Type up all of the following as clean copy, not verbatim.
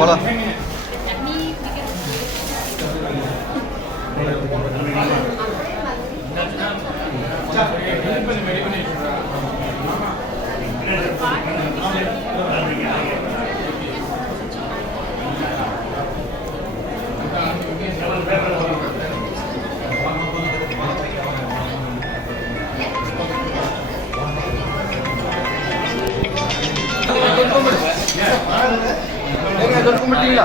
போலாம். கும்பிட்டீங்களா?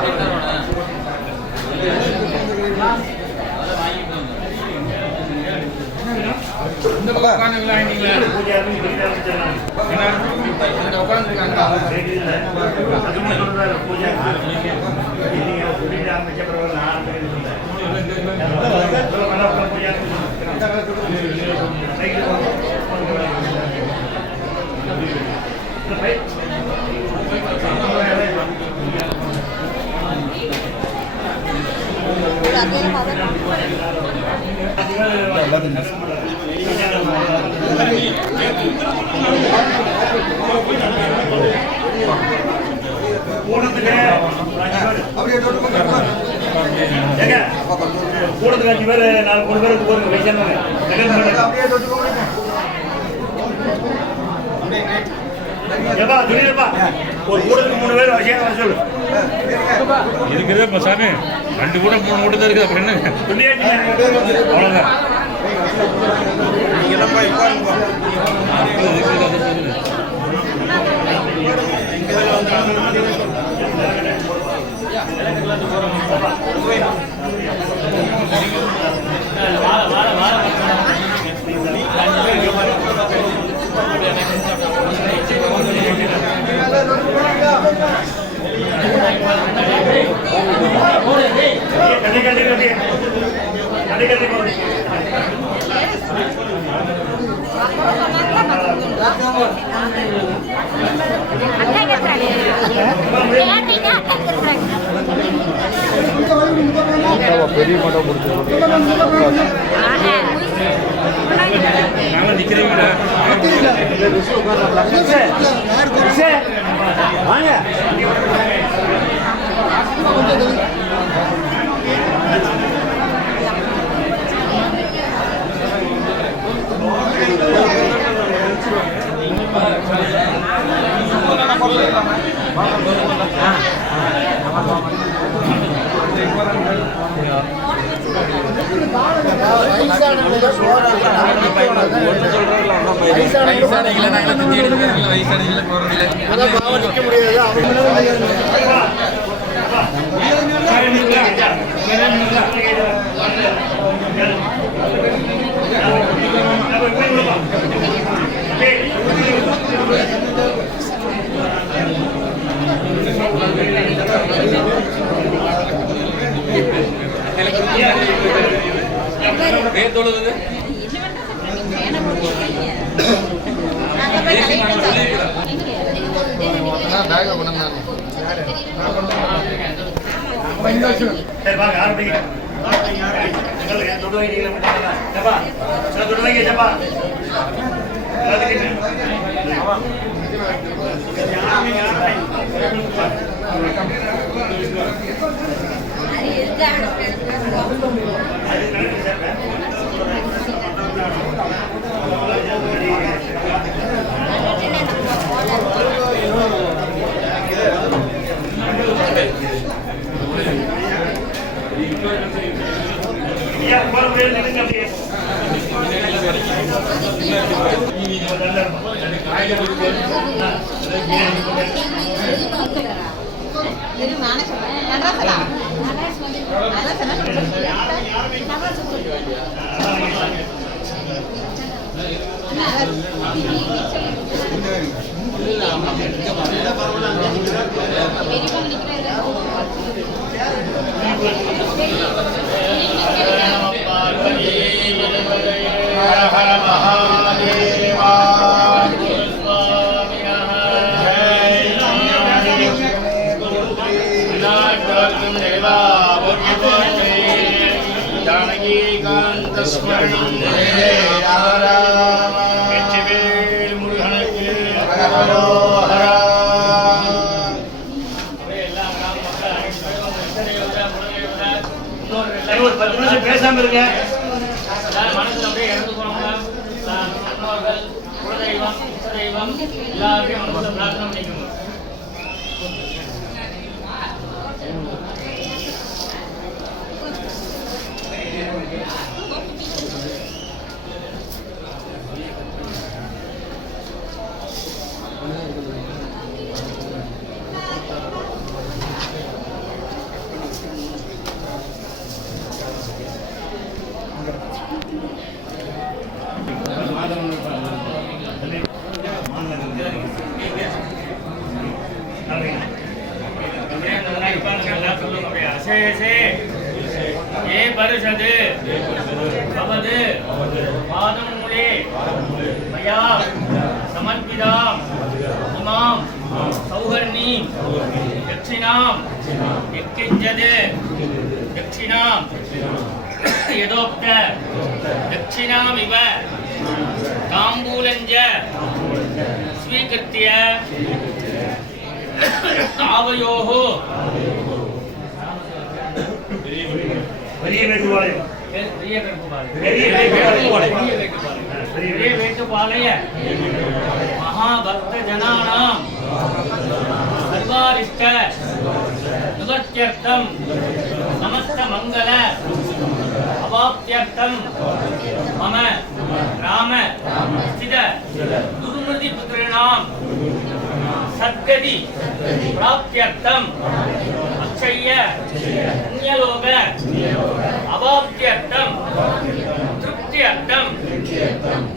கூடத்துக்கு 5 பேர் 4 பேருக்கு போறீங்க வைக்கணும். ஒரு கூடத்துக்கு 3 பேர் விஷயம் சொல்லு இருக்குது. இப்போ சாமி 2 கூட 3 கூட தான் இருக்குது. அப்புறம் என்ன அவ்வளோதான். பெரிய மட்டம் நிக்கிறீங்களா? Hare மங்களம் எல்லாரையும் மனசுல பிரார்த்தனை பண்ணிக்கோங்க. ये परिषद भवद पादं मूले मया समर्पितां इमां सौवर्णीं दक्षिणां यत्किञ्चित् दक्षिणां यदोक्त दक्षिणामिव ताम्बूलं च स्वीकृत्य आवयोः பெரிய வேட்டுப்பாளைய மகாபக்த ஜனானாம் சர்வாரிஷ்ட நிவர்த்தியர்த்தம் சமஸ்த மங்கள அவாப்தியர்த்தம் மம ராம ஸ்தித துர்மதி புத்ரிணாம் சத்கதி பிராப்தியர்த்தம் அக்ஷய புண்ணியலோக அவாப்தியர்த்தம் திருப்தியர்த்தம்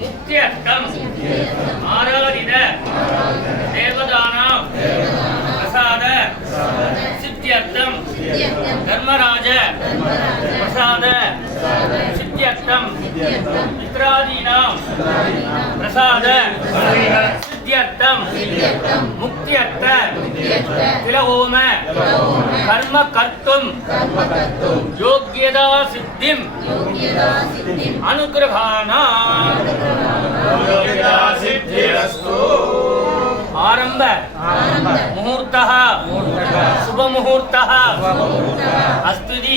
முக்தியர்த்தம் ஆராதித தேவதானாம் பிரசாத சித்தியர்த்தம் தர்மராஜ பிரசாத சித்தியர்த்தம் மித்ராதீனாம் பிரசாத சித்தியர்த்தம் முக்தியர்த்த திலவோம கர்ம கர்த்தும் யோக்யதா சித்திம் அனுகிரகானா ஆரம்ப முகூர்த்தः शुभ मुहूर्तः अस्ति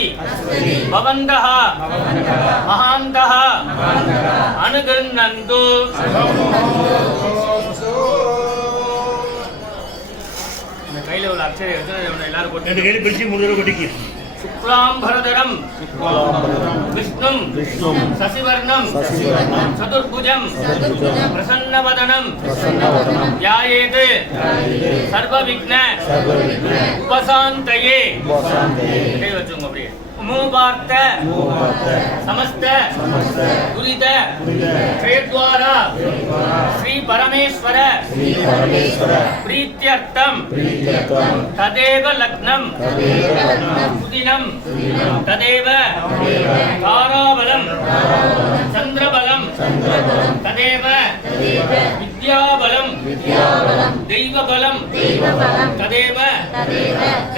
भवन्तः महान्तः अनुगृह्णन्तु கையில உள்ள அக்ஷரை எல்லாரும் போட்டு ரெண்டு கையில பிடிச்சு முழுதர கொட்டிக்கு शुक्लांबरधरं विष्णुं शशिवर्णं चतुर्भुजं प्रसन्नवदनं ध्यायेत् सर्वविघ्न उपशान्तये उमोपार्थ समस्त दुरित क्षेद्वारा श्री परमेश्वर प्रीत्यर्थं तदेव लग्नं सुदिनं तदेव ताराबलं चन्द्रबलं तदेव विद्याबलं दैवबलं तदेव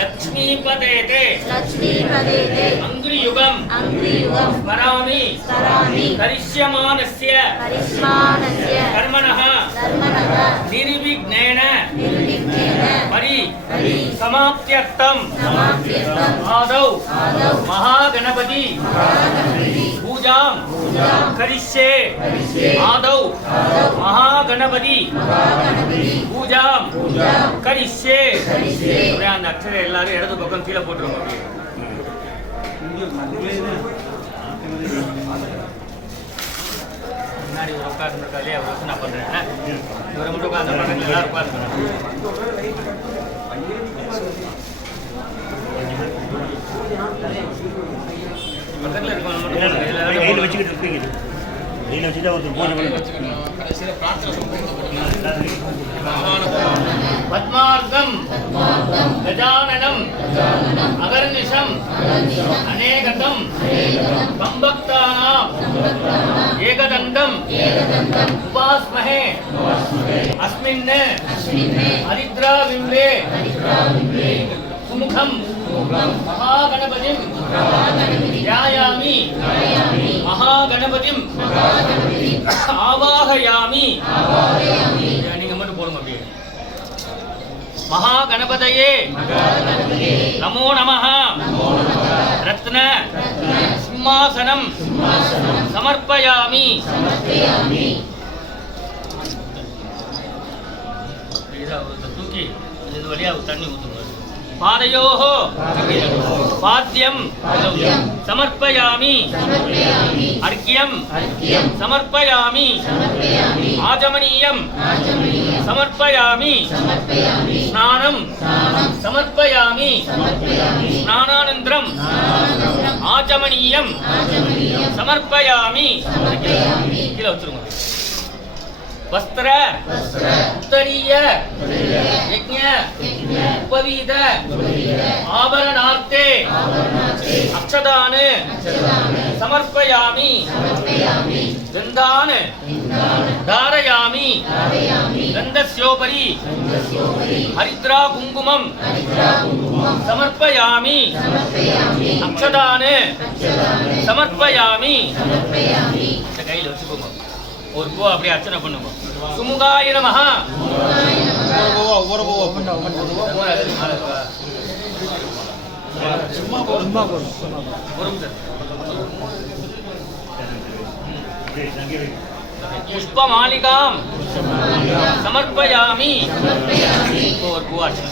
लक्ष्मीपदेते अंग्रियुगं स्मरामि करिष्यमानस्य कर्मणः निर्विघ्नेन समाप्त्यर्थं आदौ महागणपति पूजां करिष्ये आदौ महागणपति पूजां करिष्ये அந்த அக்ஷரை எல்லாரும் இடது பக்கம் கீழே போட்டுருங்க முன்னாடி ஒரு உட்கார்ந்துருக்காலே அவருக்கு நான் பண்றேன் இவரை மட்டும் உட்கார்ந்து பண்றேன் எல்லாரும் உட்கார்ந்து பக்கத்தில் இருக்கவங்க வச்சுக்கிட்டு இருக்கீங்க கையில் வச்சுட்டு ஒருத்தர் போட்டு பத்மார்க்கம் கஜானனம் அகர்நிஷம் அநேகதம் கம்பக்தானாம் ஏகதந்தம் உபாஸ்மஹே அஸ்மின் ஹரித்ராவிம்பே சுமுகம் महागणपतिं ध्यायामि महागणपतिं आवाहयामि நீங்க மட்டும் போடுங்க அப்படியே महागणपतये नमो नमः रत्न सिंहासनं समर्पयामि தூக்கி இது வழியா தண்ணி ஊற்றுங்க. பாதயோः பாத்யம் சமர்ப்பயாமி அர்க்யம் சமர்ப்பயாமி ஆஜமனீயம் சமர்ப்பயாமி ஸ்நானம் சமர்ப்பயாமி ஸ்நானானந்தரம் ஆஜமனீயம் சமர்ப்பயாமி. கீழே வச்சிருங்க. வஸ்திர உத்தரிய யஜ்ஞ உபவீத ஆபரணார்த்தே அக்ஷதான சமர்ப்பயாமி கந்தான தாரயாமி கந்தஸ்யோபரி ஹரித்ரா குங்குமம் சமர்ப்பயாமி அக்ஷதான சமர்ப்பயாமி. கையில் வச்சுக்கோங்க. ஒரு பூ அப்படியே அர்ச்சனை பண்ணுங்க. சுமுகாய நமஹ. புஷ்பமாலிகாம் சமர்ப்பயாமி. ஒரு பூ அர்ச்சனை.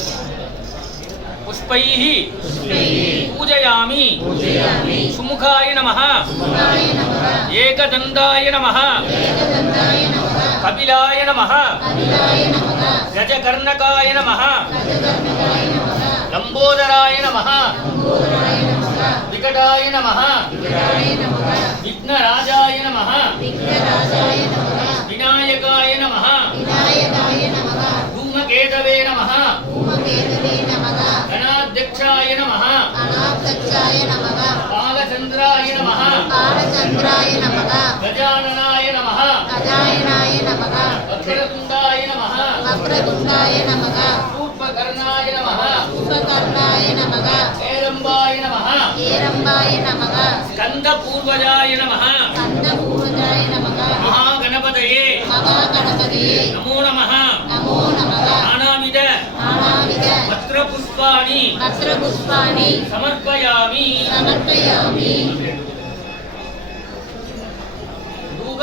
புஷ்பைஹி பூஜயாமி. சுமுகாய நமஹ. ஏகதந்தாய நமஹ. கபிலாய நமஹ. கஜகர்ணகாய நமஹ. லம்போதராய நமஹ. விகடாய நமஹ. விக்னராஜாய நமஹ. விநாயகாய நமஹ. धूमकेतवे नमः. गणाध्यक्षाय नमः. कालचन्द्राय नमः. गजाननाय नमः. वक्रतुण्डाय नमः. पूर्वकर्णाय नमः. हेरम्बाय नमः. स्कन्दपूर्वजाय नमः. महागणपतये नमो नमः. नानाविध पत्रपुष्पाणि समर्पयामि. धूप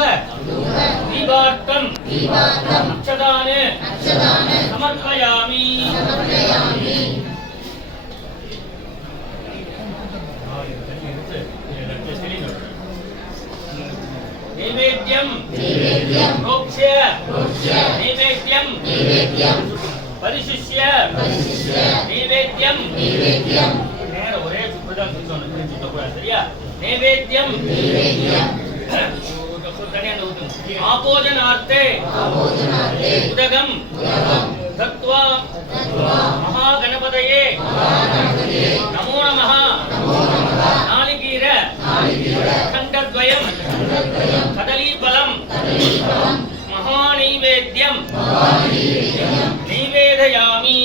दीपार्थं अक्षदान समर्पयामि. नैवेद्यं प्रोक्ष्य नैवेद्यं परिशिष्य नैवेद्यं நேர ஒரே சுத்தம் சுத்தணும் சுத்தக்கூடாது. சரியா? நைவேத்யம் ஆபோஜனார்த்தே உதகம் தத்வா மகாகணபதயே நமோ நமः. நாளிகீர கண்டத்வயம் கதலீபலம் மகாநைவேத்யம் நைவேதயாமி.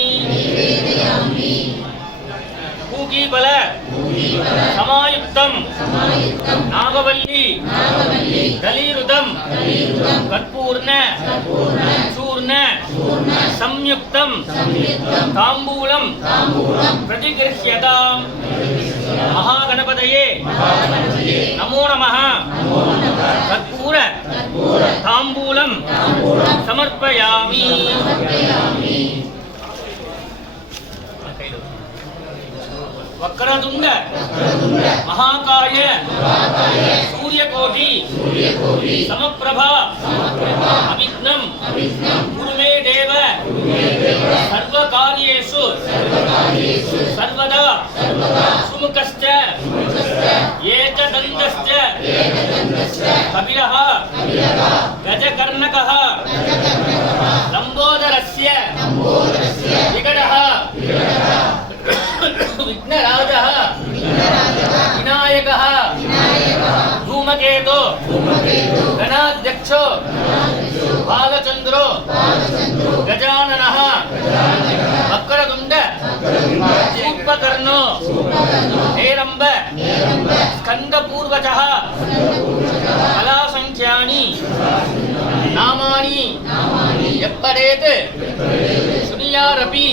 பூகீபல சமாயுக்தம் நாகவல்லி தலீருதம் கற்பூர்ண சூர்ண சம்யுக்தம் தாம்பூலம் பிரதிகிருஹ்யதாம். மகாகணபதயே நமோ நமः. கற்பூர தாம்பூலம் சமர்ப்பயாமி. वक्रतुंड महाकाय सूर्यकोटि समप्रभा अविघ्नं कुरु मे देव सर्वकार्येषु सर्वदा सुमुखश्च एकदन्तश्च कपिलः गजकर्णकः लम्बोदरस्य विकटः विघ्नराजः विनायकः धूमकेतो गणाध्यक्षो बालचन्द्रो गजाननः वक्रतुण्ड पूर्वकर्णो हेरम्ब स्कन्दपूर्वजः कलासङ्ख्यानि नामानि यप्पडेत् शृणुयारपि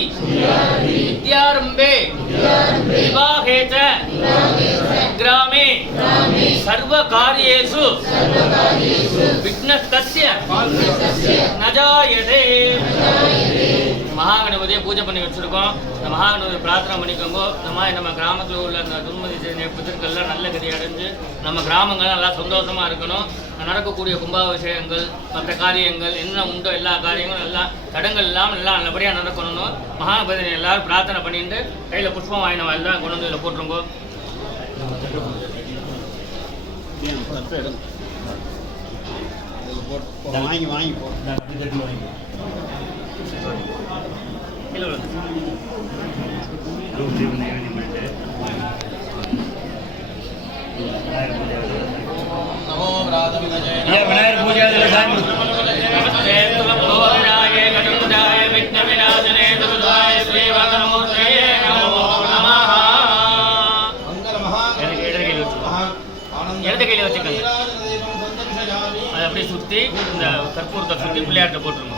विद्यारम्भे विवाहे च ग्रामे सर्वकार्येषु विघ्नस्तस्य न जायते. பூஜை பண்ணி வச்சுருக்கோம். இந்த மகாகணபதி பிரார்த்தனை பண்ணிக்கோங்க. இந்த மாதிரி நம்ம கிராமத்தில் உள்ள அந்த துன்மதி பிதர்கள்லாம் நல்ல கதி அடைஞ்சு நம்ம கிராமங்கள் நல்லா சந்தோஷமாக இருக்கணும். நடக்கக்கூடிய கும்பாபிஷேகங்கள் மற்ற காரியங்கள் என்ன உண்டோ எல்லா காரியங்களும் எல்லாம் தடங்கள் இல்லாமல் எல்லாம் நல்லபடியாக நடக்கணும். மகாகணபதி எல்லாரும் பிரார்த்தனை பண்ணிட்டு கையில் புஷ்பம் வாங்கின மாதிரி தான் கொண்டு வந்து இதில் போட்டுருங்கோ. வாங்கி வாங்கி போ விநாயகர் பூஜை இடது கையில் வச்சுக்கோங்க. அதை அப்படியே சுற்றி இந்த கற்பூரத்தை சுற்றி பிள்ளையார்ட்ட போட்டுருங்க.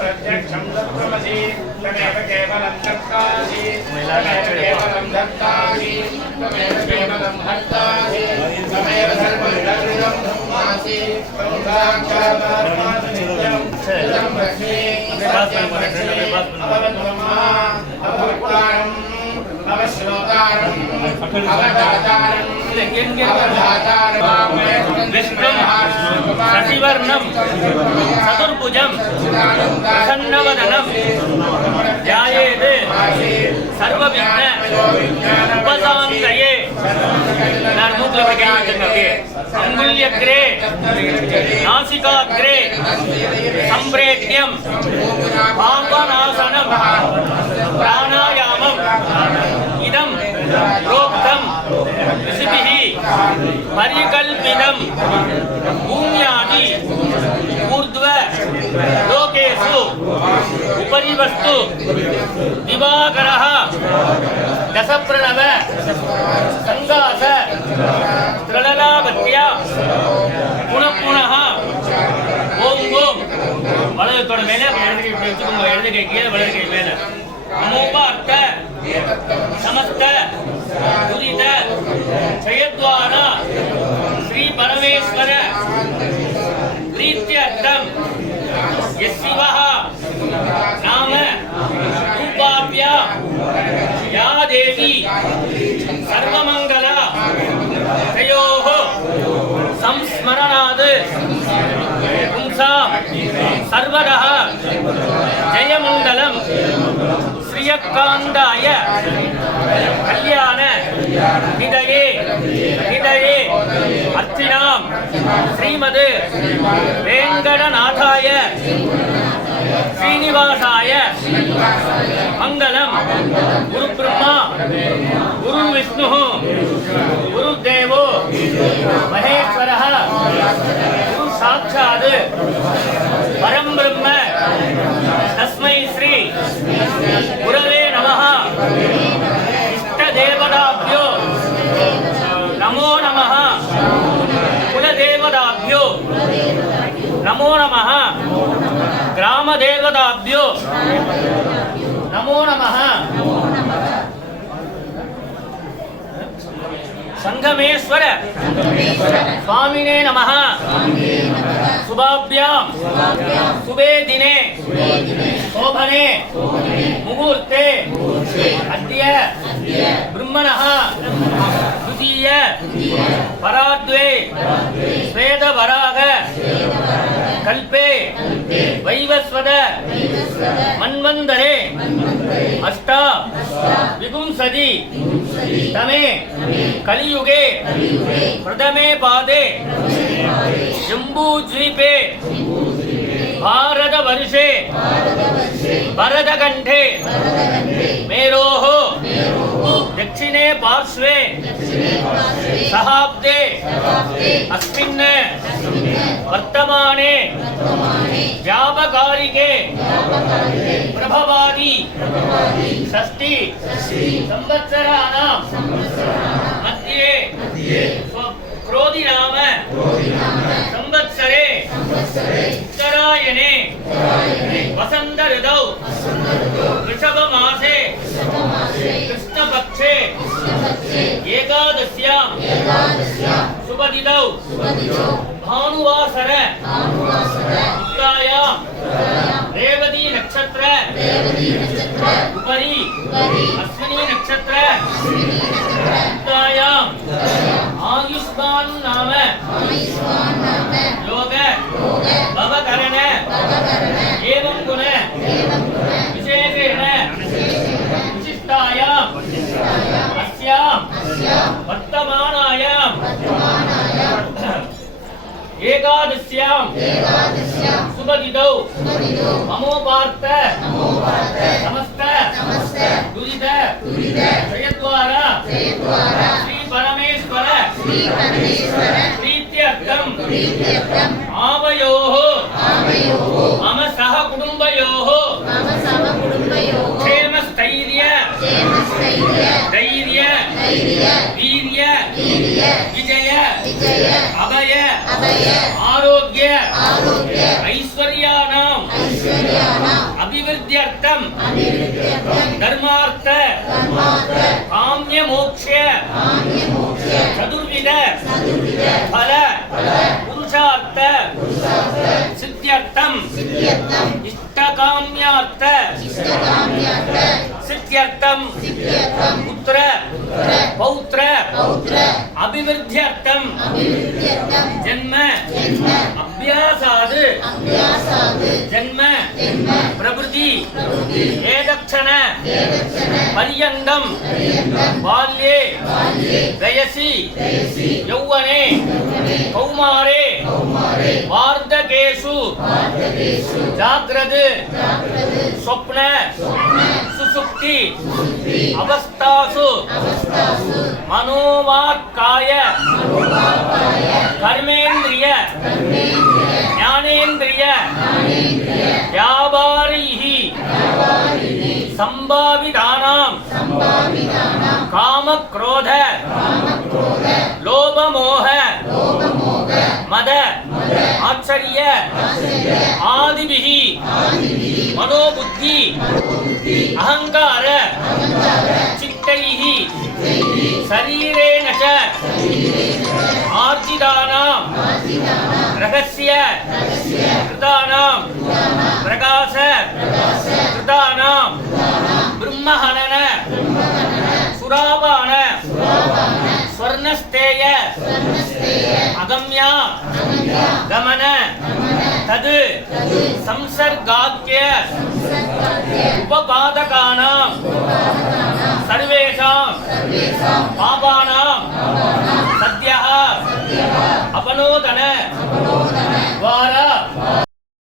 प्रत्यक्षं तत्त्वमसि तमेव केवलं दत्तासि तमेव केवलं दत्तासि तमेव केवलं हर्तासि तमेव सर्वमिदं ब्रह्मासि त्वं साक्षादात्मानित्यं इदं लक्ष्मी अवद्ब्रह्मा अवभक्तारम् अवश्रोतारम् अवधातारम् विष्णुं शशिवर्णं चतुर्भुजं प्रसन्नवदनं ध्यायेत् सर्वविघ्न उपशान्तये. अंगुल्यग्रे नासिकाग्रे संप्रेक्ष्यं पापनाशनं प्राणायामम् इदं प्रोक्तं ऋषिभिः परिकल्पितं भूम्यादि ऊर्ध्व लोकेषु उपरि वस्तु दिवाकरः दशप्रणव संगास त्रिललावत्या पुनः पुनः ओम ओम वलது தொட மேலே எழுதி வச்சுக்கோங்க. எழுதி கை கீழே வலது கை மேலே நமோபார்த்த समस्त दुरित क्षयद्वार श्री परमेश्वर प्रीत्यर्थम यशिवः नाम रूपाभ्या या देवी सर्वमंगल तयोः संस्मरणात् पुंसा सर्वदः जयमंगलम श्रियकांताय कल्याण हृदये हृदये अर्चनां श्रीमद् वेंकटनाथाय श्रीनिवासाय मंगलम. गुरु ब्रह्मा गुरु विष्णु गुरुदेवो महेश्वरः गुरु साक्षात् परम ब्रह्म तस्मै श्री गुरवे नमः. इष्टदेवताभ्यो नमो नमः. कुलदेवताभ्यो नमो नमः. ग्रामदेवताभ्यो नमो नमः. संगमेश्वर स्वामिने नमः. शुभाभ्यां शुभे दिने शोभने मुहूर्ते अद्य ब्रह्मणः द्वितीय पराद्वे श्वेतवराह कल्पे वैवस्वत मन्वन्तरे अष्टा विपुंसति तमे कलियुगे प्रथमे पादे जम्बूद्वीपे भारतवर्षे भरतकण्ठे मेरोः दक्षिणे पार्श्वे सहाब्दे अस्मिन् वर्तमाने व्यापकारिके प्रभवादि षष्टि संवत्सराणां मध्ये क्रोधि नाम संवत्सरे उत्तरायणे वसंत ऋतौ वृषभ मासे कृष्णपक्षे एकादश्यां शुभदिनौ भानुवासर उत्तरायां रेवती नक्षत्र उपरि अश्विनी नक्षत्र उत्तरायां आयुष्मान नाम योग भवकरण एवं गुण विशेषेण विशिष्टायां अस्यां वर्तमानायां एकादश्यां शुभदिनौ ममोपार्थ समस्त दुरित जयद्वारा श्री परमेश्वर प्रीत्यर्थं आवयोः मम सह कुटुम्बयोः क्षेमस्थैर्य धैर्य वीर्य विजय अभय आरोग्य ऐश्वर्याणाम् अभिवृद्ध्यर्थं धर्मार्थ काम्य मोक्ष चतुर्विध फल पुरुषार्थ सिद्ध्यर्थं इष्टकाम्यार्थ सिद्ध्यर्थं पुत्र पौत्र अभिवृद्ध्यर्थं जन्म अभ्यासाद जन्म प्रभृति एकदक्षण पर्यन्तं बाल्ये वयसि यौवने कौमारे वार्धकेषु जाग्रत स्वप्न सुसुप्ति अवस्थासु मनोवाक्काय कर्मेन्द्रिय ज्ञानेन्द्रिय व्यापारैः संभावितानां कामक्रोध लोभमोह मद आश्चर्य आदिभिः मनोबुद्धि अहंकार चित्तैः शरीरेण च आर्जितानां रहस्य कृतानां प्रकाश कृतानां ब्रह्महनन सुरापान स्वर्णस्तेय अगम्य गमन तद संसर्गाख्य उपपादकानां सर्वेषां पापानां सद्यः अपनोदन द्वारा